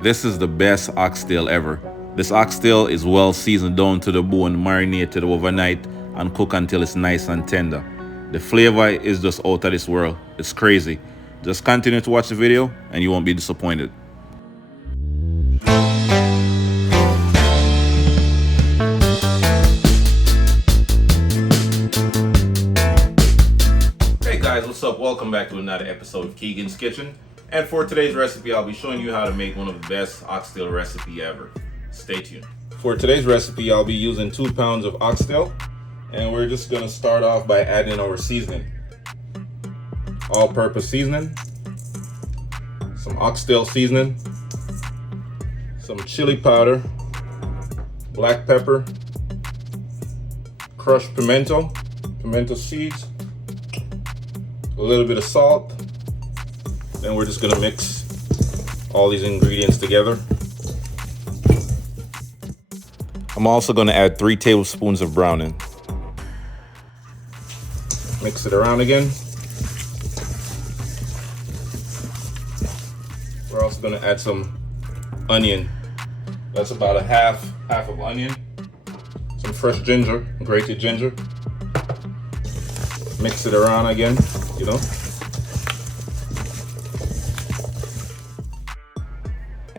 This is the best oxtail ever. This oxtail is well seasoned down to the bone, marinated overnight, and cooked until it's nice and tender. The flavor is just out of this world. It's crazy. Just continue to watch the video and you won't be disappointed. Hey guys, what's up? Welcome back to another episode of Keegan's Kitchen. And for today's recipe, I'll be showing you how to make one of the best oxtail recipe ever. Stay tuned. For today's recipe, I'll be using 2 pounds of oxtail, and we're just gonna start off by adding our seasoning. All-purpose seasoning, some oxtail seasoning, some chili powder, black pepper, crushed pimento seeds, a little bit of salt. Then we're just gonna mix all these ingredients together. I'm also gonna add 3 tablespoons of browning. Mix it around again. We're also gonna add some onion. That's about a half of onion. Some fresh ginger, grated ginger. Mix it around again,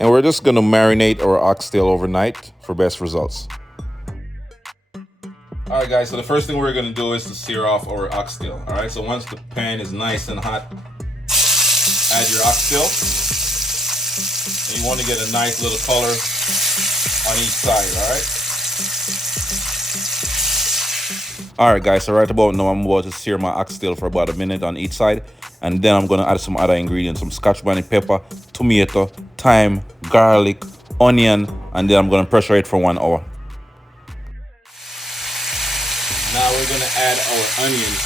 And we're just gonna marinate our oxtail overnight for best results. All right guys, so the first thing we're gonna do is to sear off our oxtail. All right, so once the pan is nice and hot, add your oxtail. And you wanna get a nice little color on each side, all right guys, so right about now I'm about to sear my oxtail for about a minute on each side, and then I'm gonna add some other ingredients, some scotch bonnet pepper, tomato, thyme, garlic, onion, and then I'm gonna pressure it for 1 hour. Now we're gonna add our onions,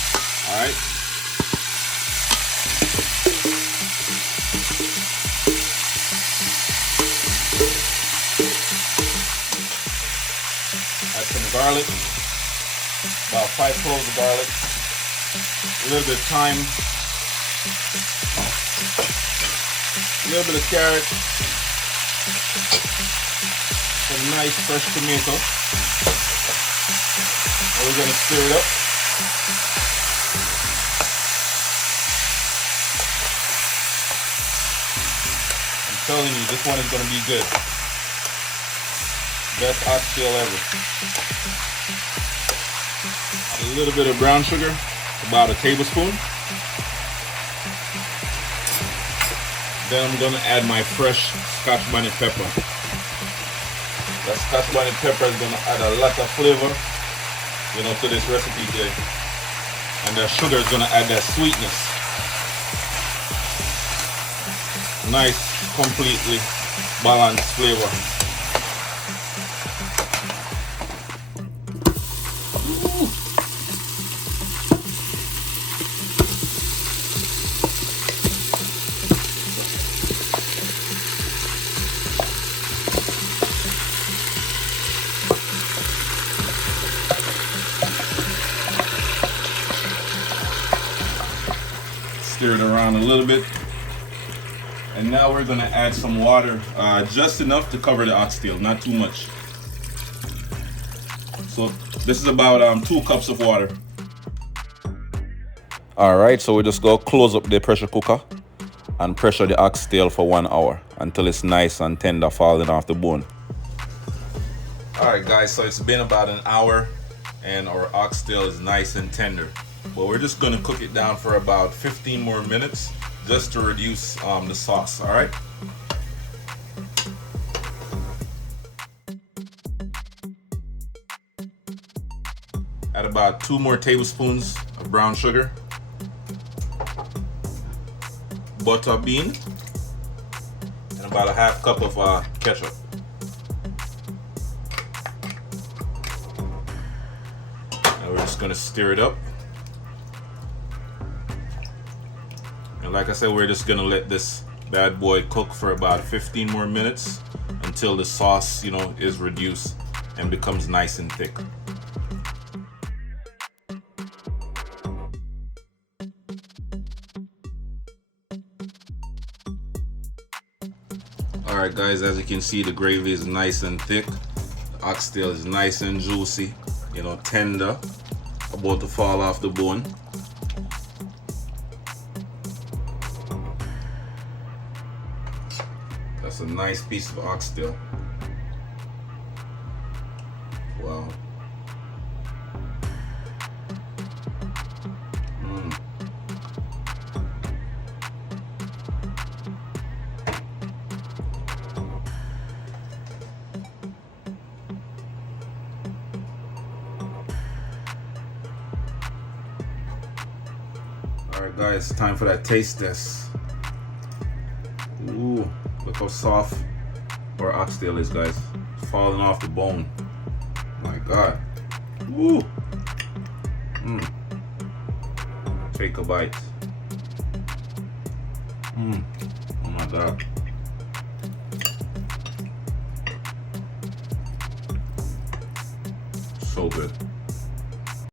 all right? Add some garlic. About 5 cloves of garlic, a little bit of thyme, a little bit of carrot, some nice fresh tomato, and we're going to stir it up. I'm telling you, this one is going to be good. Best oxtail ever. A little bit of brown sugar, about a tablespoon. Then I'm gonna add my fresh scotch bonnet pepper. That scotch bonnet pepper is gonna add a lot of flavor, to this recipe today. And the sugar is gonna add that sweetness. Nice, completely balanced flavor. Stir it around a little bit, and now we're going to add some water, just enough to cover the oxtail, not too much. So this is about 2 cups of water. All right, so we just go close up the pressure cooker and pressure the oxtail for 1 hour until it's nice and tender, falling off the bone. All right guys, so it's been about an hour and our oxtail is nice and tender. But we're just gonna cook it down for about 15 more minutes just to reduce the sauce, all right? Add about 2 more tablespoons of brown sugar, butter bean, and about a half cup of ketchup. And we're just gonna stir it up. And like I said, we're just gonna let this bad boy cook for about 15 more minutes until the sauce, is reduced and becomes nice and thick. Alright guys, as you can see, the gravy is nice and thick. The oxtail is nice and juicy, you know, tender, about to fall off the bone. That's a nice piece of oxtail. Wow. Alright guys, time for that taste test. Ooh, look how soft our oxtail is, guys. It's falling off the bone. My God. Ooh. Take a bite. Oh my God. So good.